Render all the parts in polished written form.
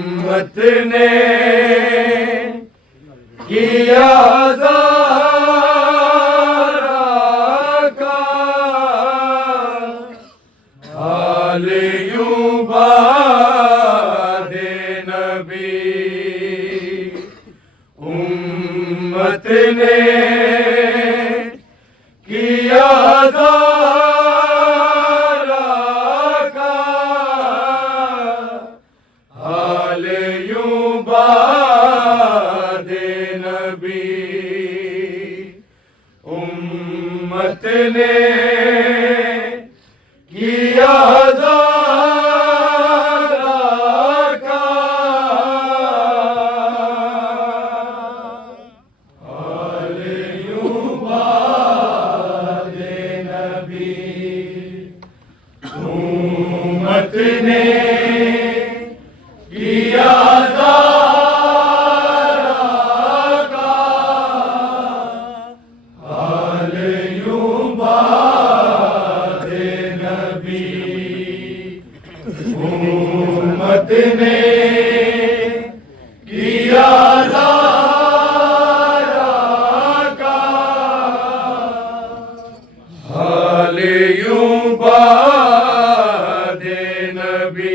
امت نے کیا زارا کا حال یوں باد نبی، امت نے کیا زارا کا حال یوں باد نبی، امت نے کیا زارا کا حال یوں باد نبی،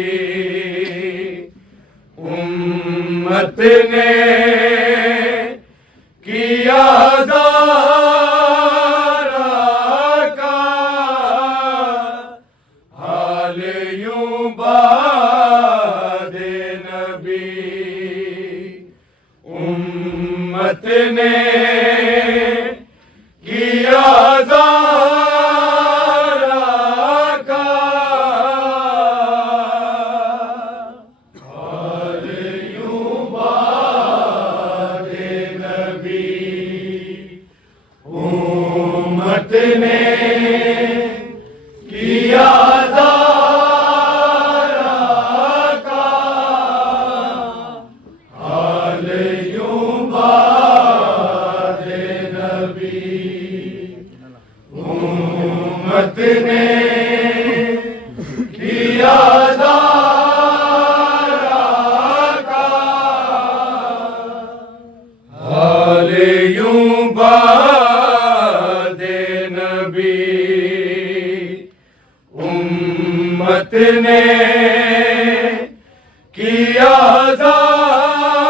امت نے کیا زارا کا حال یوں باد نبی، امت نے کیا زارا کا حال یوں باد نبی، امت نے کیا زارا کا حال یوں باد نبی، امت نے کیا زارا کا حال یوں باد نبی، امت نے کیا زارا کا حال یوں باد نبی، امت نے کیا زارا کا حال یوں باد نبی، امت نے کیا زارا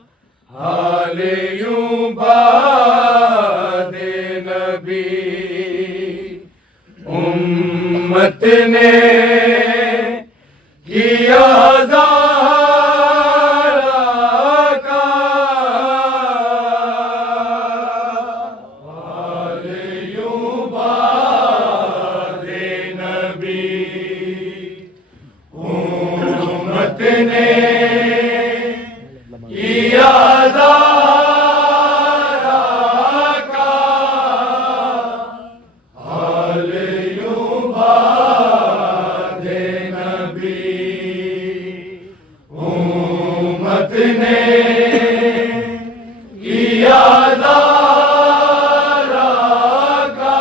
کا حال یوں باد نبی، امت نے کیا زارا کا حال یوں باد نبی، امت نے کیا زارا کا حال یوں باد نبی، امت نے کیا زارا کا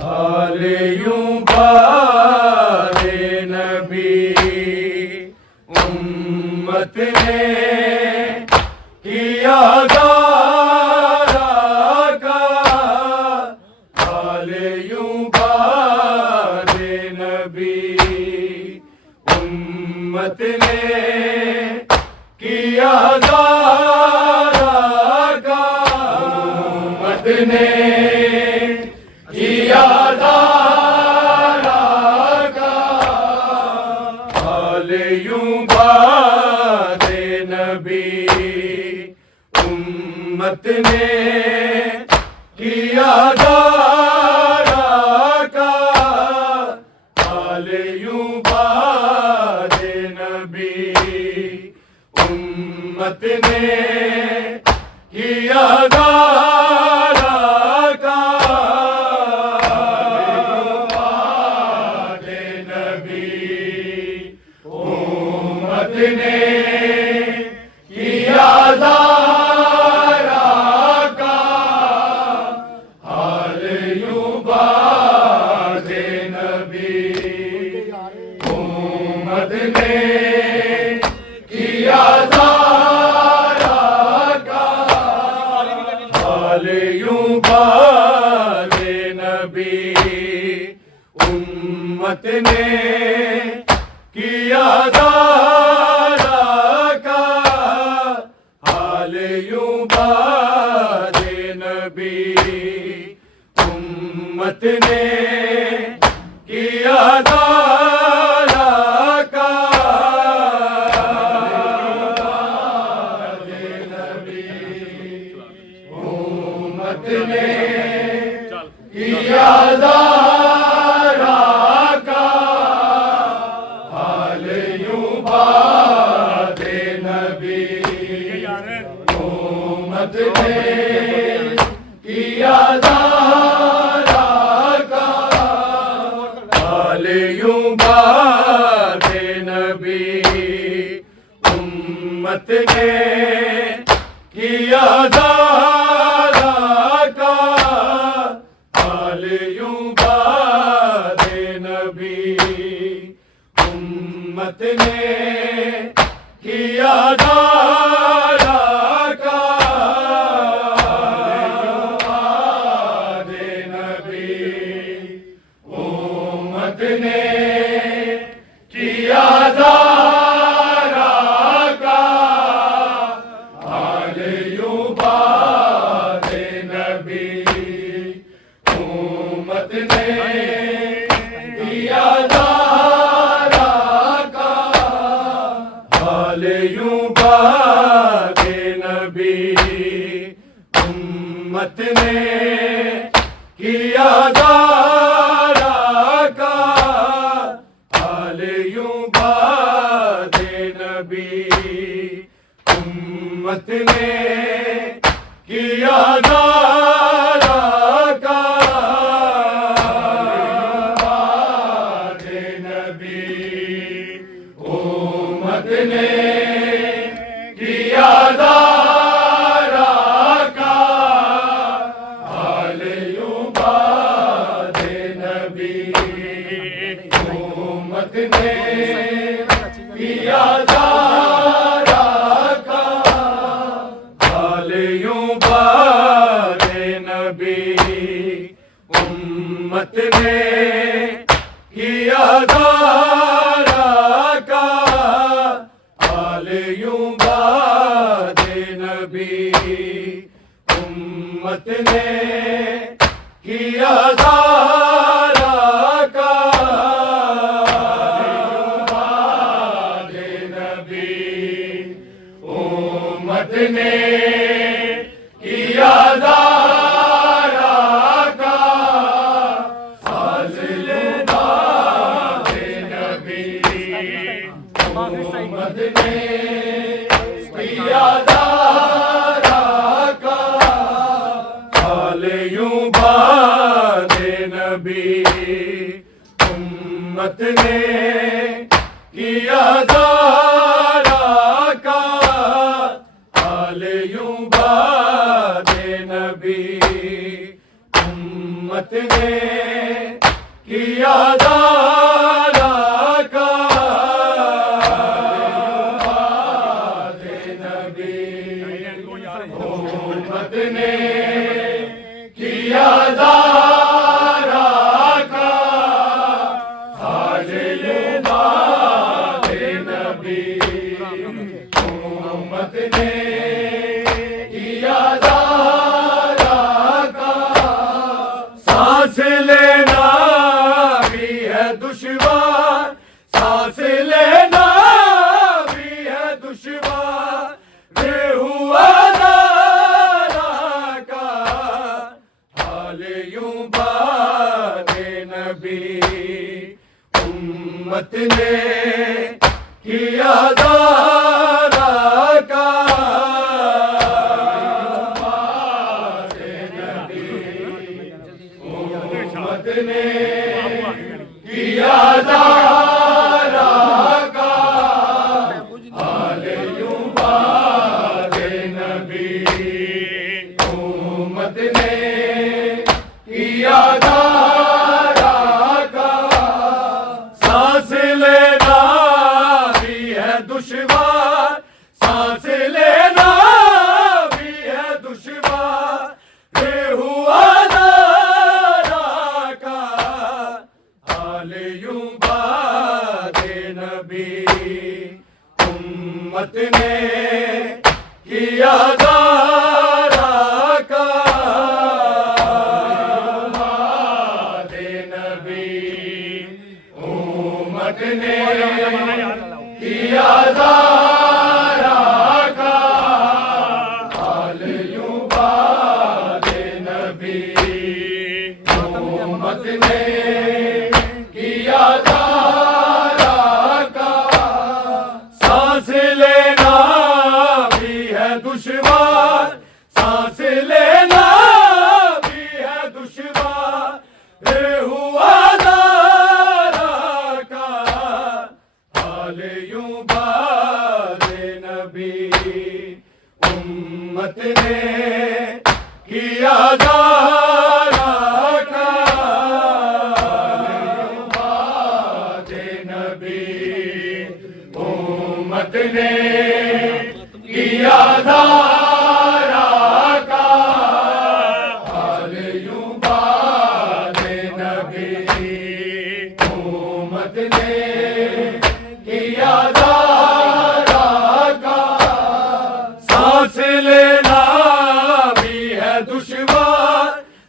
حال یوں باد نبی، یوں باد نبی امت نے کیا زارا کا امت نے کیا زارا کا حال یوں باد نبی امت نے کیا زارا کا حال یوں باد نبی امت نے کیا زارا کا باد نبی امت نے کیا زارا کا حال یوں باد نبی امت نے کیا زارا کا حال یوں باد نبی امت نے کیا زارا کا حال یوں باد نبی امت نے کیا زارا کا باد نبی امت نے کیا زارا کا حال یوں باد نبی امت نے کیا زارا کا حال یوں باد نبی امت نے کیا زارا کا حال یوں باد نبی امت نے کیا زارا کا باد نبی امت نے کیا زارا کا حال یوں باد نبی امت نے کیا زارا کا حال یوں باد نبی امت نے کیا زارا کا حال یوں باد نبی امت نے کیا زارا کا باد نبی امت نے کیا زارا کا حال یوں باد نبی امت نے کیا زارا کا حال یوں باد نبی امت نے کیا زارا کا حال یوں باد نبی امت نے کیا زارا کا باد نبی امت نے کیا زارا کا حال یوں باد نبی امت نے کیا زارا کا حال یوں باد نبی امت نے کیا زارا کا حال یوں باد نبی امت نے کیا زارا کا باد نبی امت نے کیا زارا سانس لینا بھی ہے دشوار، سانس لینا بھی ہے دشوار، بے ہوا دارا کا حال یوں باد نبی امت نے کیا دارا کا باد نبی امت نے کیا دارا کا حال یوں باد نبی امت نے کیا دارا کا سانس لینا بھی ہے دشوار، سانس لینا بھی ہے دشوار، بے ہوا دارا کا حال یوں باد نبی امت نے کیا دارا کا باد نبی امت نے کیا دارا کا حال یوں باد نبی امت نے کیا دارا کا سانس لینا بھی ہے دشوار، سانس لینا بھی ہے دشوار، بے ہوا دارا کا حال یوں باد نبی امت نے کیا دارا کا باد نبی امت نے کیا دارا کا حال یوں باد نبی امت نے کیا دارا کا سانس لینا بھی ہے دشوار،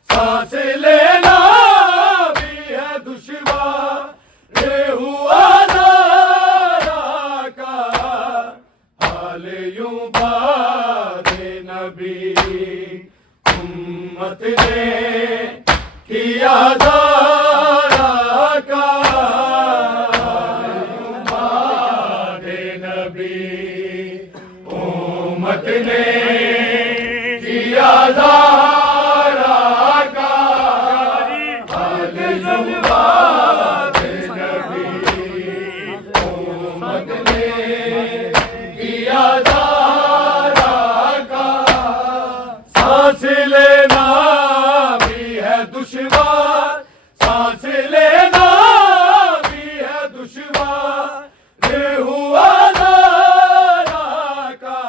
سانس لینا بھی ہے دشوار، بے ہوا دارا کا حال یوں باد نبی امت نے کیا دارا کا باد نبی امت نے کیا دارا کا حال یوں باد نبی امت نے کیا دارا کا سانس لینا بھی ہے دشوار، سانس لینا بھی ہے دشوار، بے ہوا دارا کا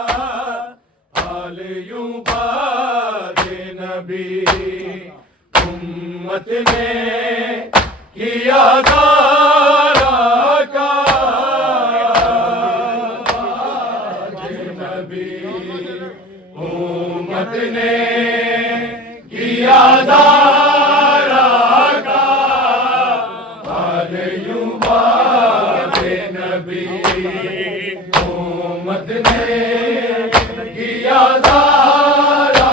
حال یوں باد نبی امت نے کیا دارا کا باد نبی امت نے کیا دارا کا حال یوں باد نبی امت نے کیا دارا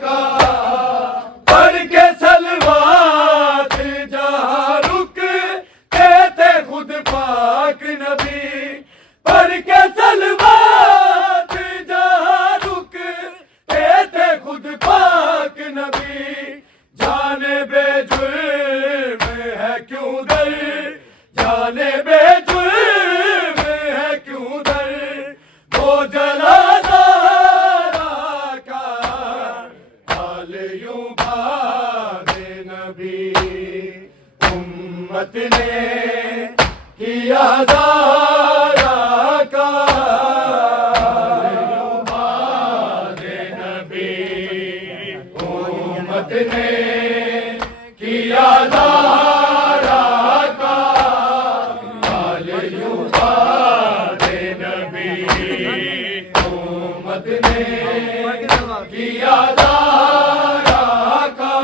کا پڑھ کے سلوات جہاں رکتے تھے خود پاک نبی، پڑھ کے سلوات جہاں رکتے تھے خود پاک نبی، جانے بے جرم ہے کیوں در، جانے بے جرم ہے کیوں در، وہ جلا دارا کا حال یوں باد نبی امت نے کیا دارا کا حال یوں باد نبی امت نے کیا دارا کا حال یوں باد نبی امت نے کیا دارا کا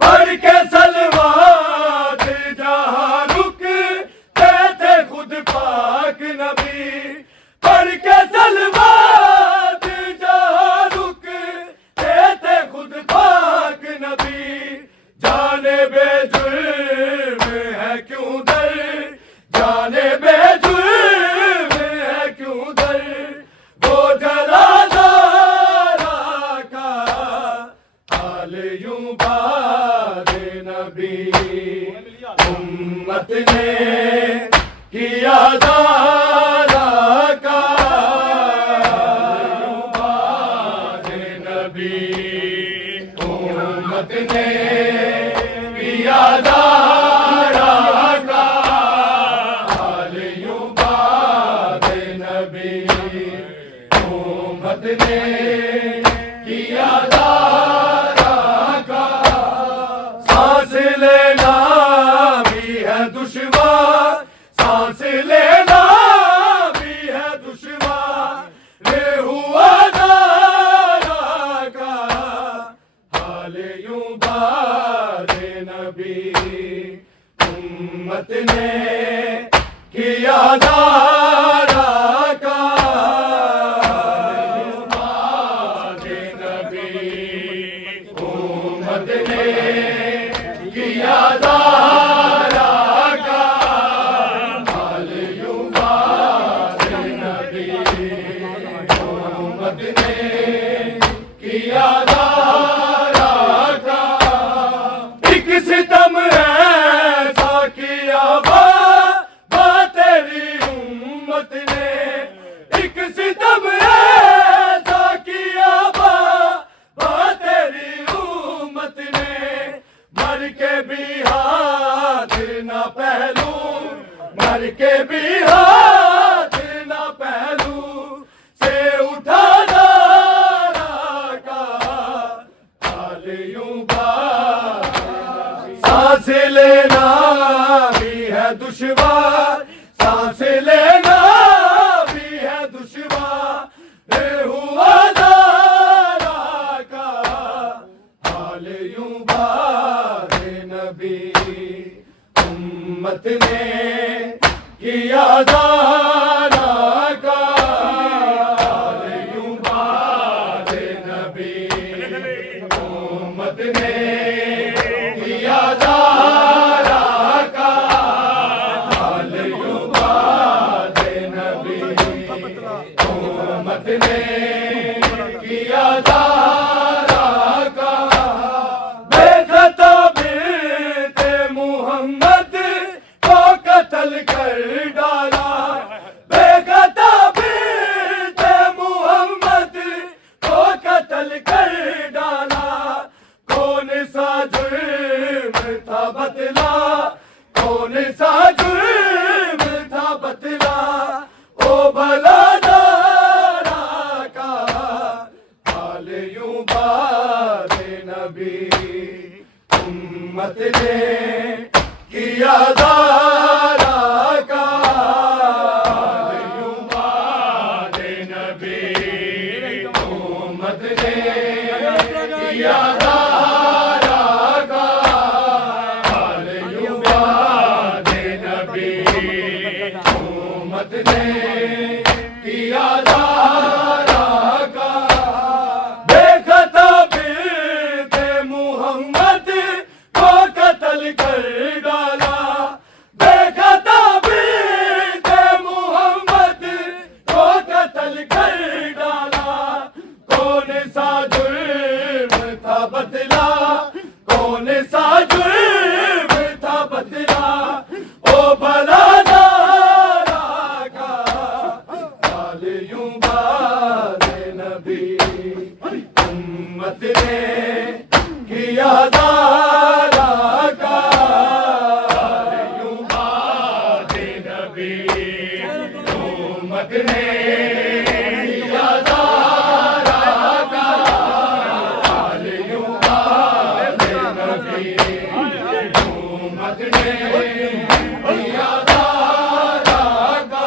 پڑھ پڑھ کے سلوات جہاں رکتے تھے خود پاک نبی، پڑھ کے سلوات جہاں رکتے تھے خود پاک نبی، جانے بے جرم ہے کیوں در، جانے بے جرم ہے کیوں در، وہ جلالارا کا حال یوں باد نبی، امت نے کیا زارا کا یوں باد نبی، امت نے کیا زارا کا حال یوں باد نبی، امت نے کیا زارا کا، سانس لینا بھی ہے دشوار، سانس لینا بھی ہے دشوار، یہ ہوا زارا کا حال یوں باد نبی، امت نے کیا زارا کا حال یوں باد نبی، امت نے کیا زارا کا حال یوں باد نبی، امت نے کیا زارا کا، ایک ستم ایسا کیا با تیری امت نے، ایک ستم ایسا کیا با تیری امت نے، مر کے بھی ہاتھ نہ پہلو، مر کے بھی ہاتھ نہ پہلو سے اٹھا زارا کا حال یوں باد، سانس لینا بھی ہے دشوار، سانس لینا بھی ہے دشوار، یہ ہوا زارا کا حال یوں باد نبی، امت نے کیا زارا کا حال یوں باد نبی، امت نے کیا زارا کا حال یوں باد نبی، امت نے کیا زارا کا، بے خطا بنت محمد کو قتل کر ڈالا، بے خطا بنت محمد کو قتل کر ڈالا، کون سا جرم تھا بتلا، کون سا جرم تھا بتلا، او بھلا زارا کا حال یوں باد نبی، امت نے کیا زارا کا حال یوں باد نبی، امت نے کیا زارا کا حال یوں باد نبی، امت نے کیا زارا کا، بے خطا بنت محمد کو قتل کر ڈالا، بے خطا بنت محمد کو قتل کر ڈالا، کون سا جرم تھا بتلا، کون سا جرم تھا بتلا، او بھلا زارا کا حال یوں باد نبی، امت نے کیا زارا کا حال یوں باد نبی، امت نے کیا زارا کا حال یوں باد نبی، امت نے کیا زارا کا،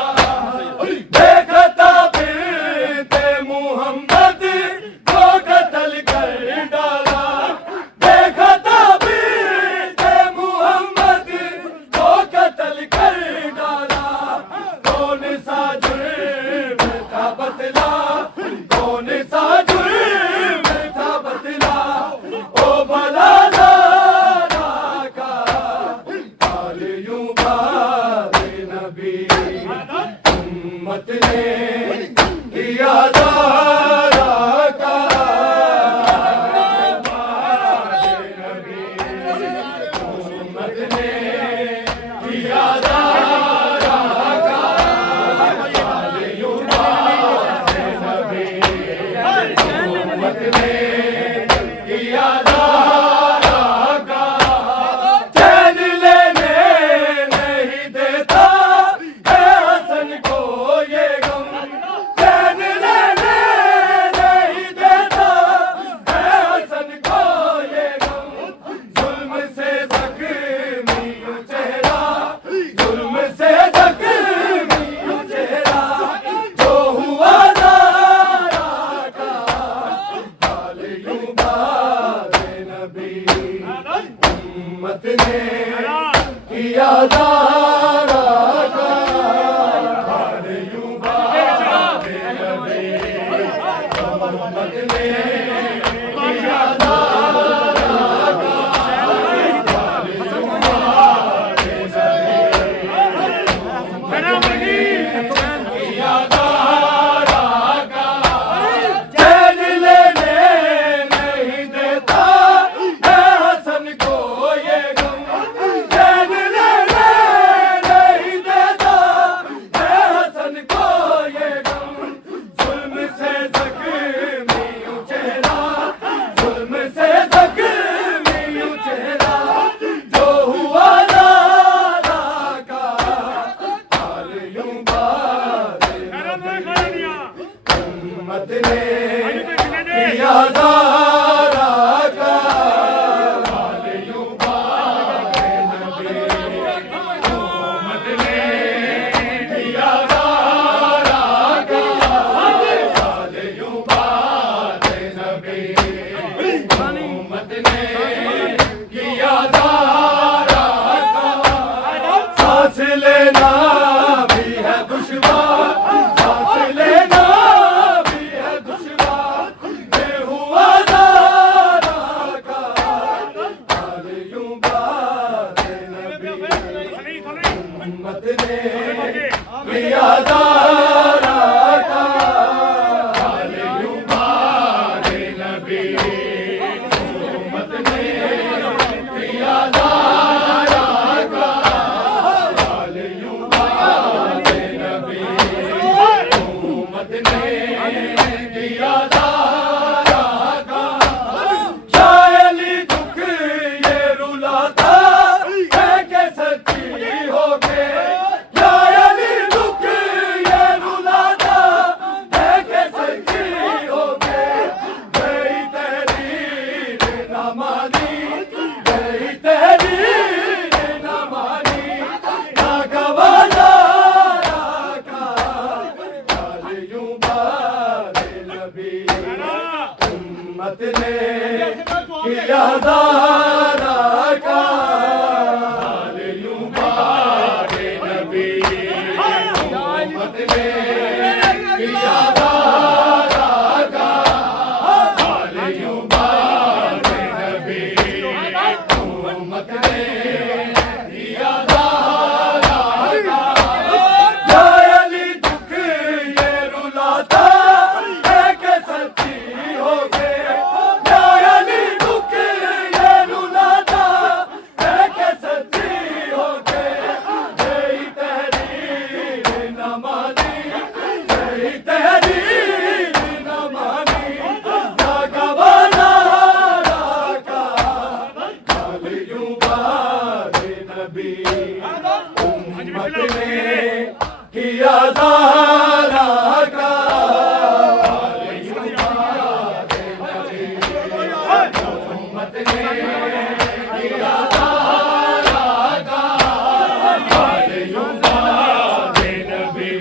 بے خطا بنت محمد کو قتل کر ڈالا، بے خطا بنت امت نے کیا دارا کا حال یوں بات نبی امت نے کیا دارا کا حال یوں بات نبی کیا دارا کا چین لینے نہیں دیتا ہے حسن کو یہ غم چین لینے نہیں دیتا ہے حسن کو یہ غم ظلم سے زخمی یوں چہرہ ظلم سے زخمی یوں چہرہ جو ہوا دادا کا حال یوں بات امت نے کیا دارا کا حال یوں بات نبی امت نے کیا دارا کا حال یوں بات نبی امت نے کیا دارا کا سانس لینا بھی ہے دشوار سانس لینا بھی ہے دشوار یہ ہوا دارا کا حال یوں بات نبی امت نے کیا دارا کا حال یوں بات نبی امت نے کیا دارا کا حال یوں بات نبی امت نے کیا دارا کا شاعری دکھ یہ رلاتا ہے کہ سچی ہو کے شاعری دکھ یہ رلاتا ہے کہ سچی ہو کے گئی تحریر نہ مانی گئی تحریر نہ مانی نہ گوارا کا حال یوں بات نبی امت نے کیا دارا کا حال یوں بات نبی امت نے کیا دارا کا حال یوں بات نبی امت نے کیا دارا کا یا علی دکھ یہ رلاتا ہے کہ سچی ہو کے یا علی دکھ یہ رلاتا ہے کہ سچی ہو کے گئی تحریر نہ مانی گئی تحریر نہ مانی نہ گوارا کا حال یوں بات نبی امت نے کیا دارا کا حال یوں بات نبی امت نے کیا دارا کا حال یوں بات نبی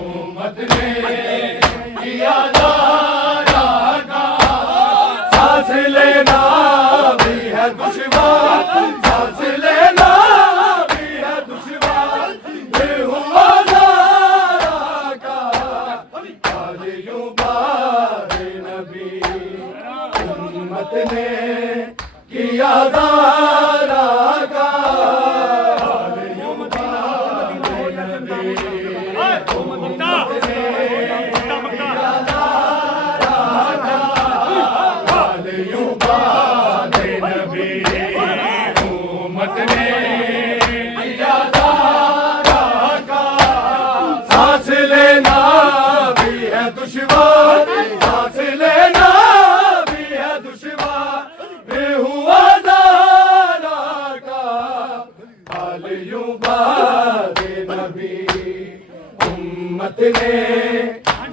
امت نے کیا دارا کا سانس لینا بھی ہے دشوار سانس لینا بھی ہے دشوار یہ ہوا دارا کا حال یوں بات نبی امت نے کیا دارا کا حال یوں بات نبی امت نے کیا دارا کا حال یوں بات نبی امت نے کیا دارا کا سانس لینا بھی ہے دشوار سانس لینا بھی ہے دشوار یہ ہوا دارا کا حال یوں بات نبی امت نے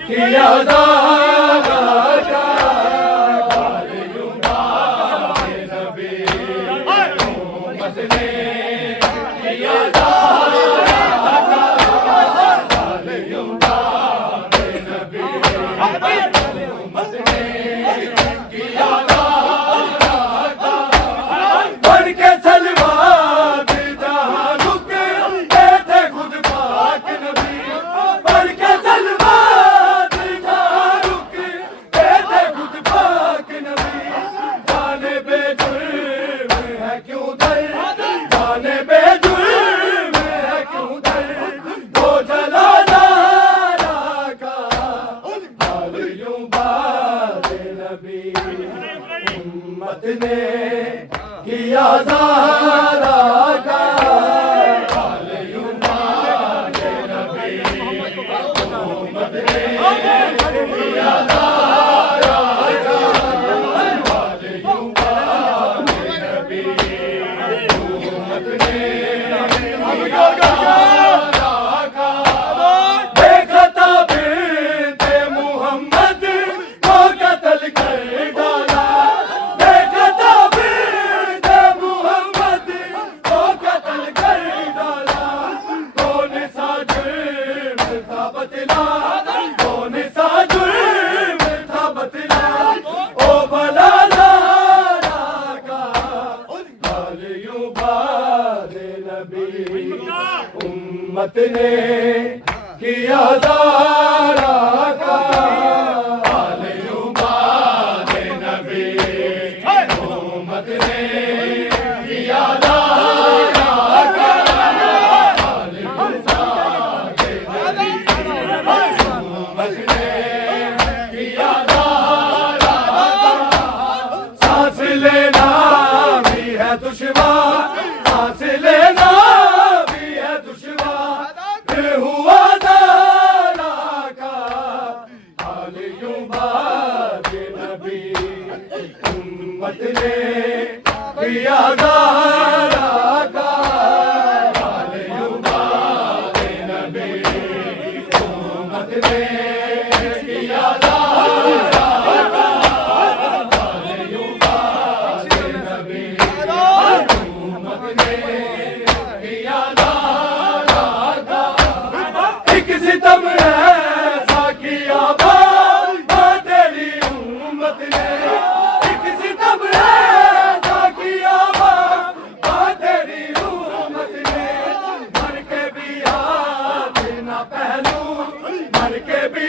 کیا دارا کا حال یوں بات نبی امت نے کیا دارا کا حال یوں بات نبی امت نے کیا دارا کا بن کے کیا زہرا کا حال یوں باد نبی امت نے کیا زہرا کا حال یوں باد نبی امت نے دیکھا تھا بنت محمد کو قتل کر ڈالا دیکھا تھا بنت محمد کو قتل کر ڈالا کون سا جرم تھا بتلا کون سا جرم تھا بتلا او بلا زہرا کا حال یوں باد نبی امت نے کیا زہرا کا حال یوں باد نبی امت نے کیا زہرا کا حال یوں باد نبی امت نے کیا زہرا کا سانس لینا بھی ہے دشوار سانس لینا بھی ہے دشوار پھر ہوا زہرا کا حال یوں باد نبی امت نے کیا زہرا کا حال یوں باد نبی امت نے کیا زہرا کا حال یوں باد نبی امت نے کیا زہرا کا ایک ستم ایسا کیا بات تیری امت نے ایک ستم ایسا کیا بات تیری امت نے مر کے بھی ہاتھ نہ پہلو مر کے بھی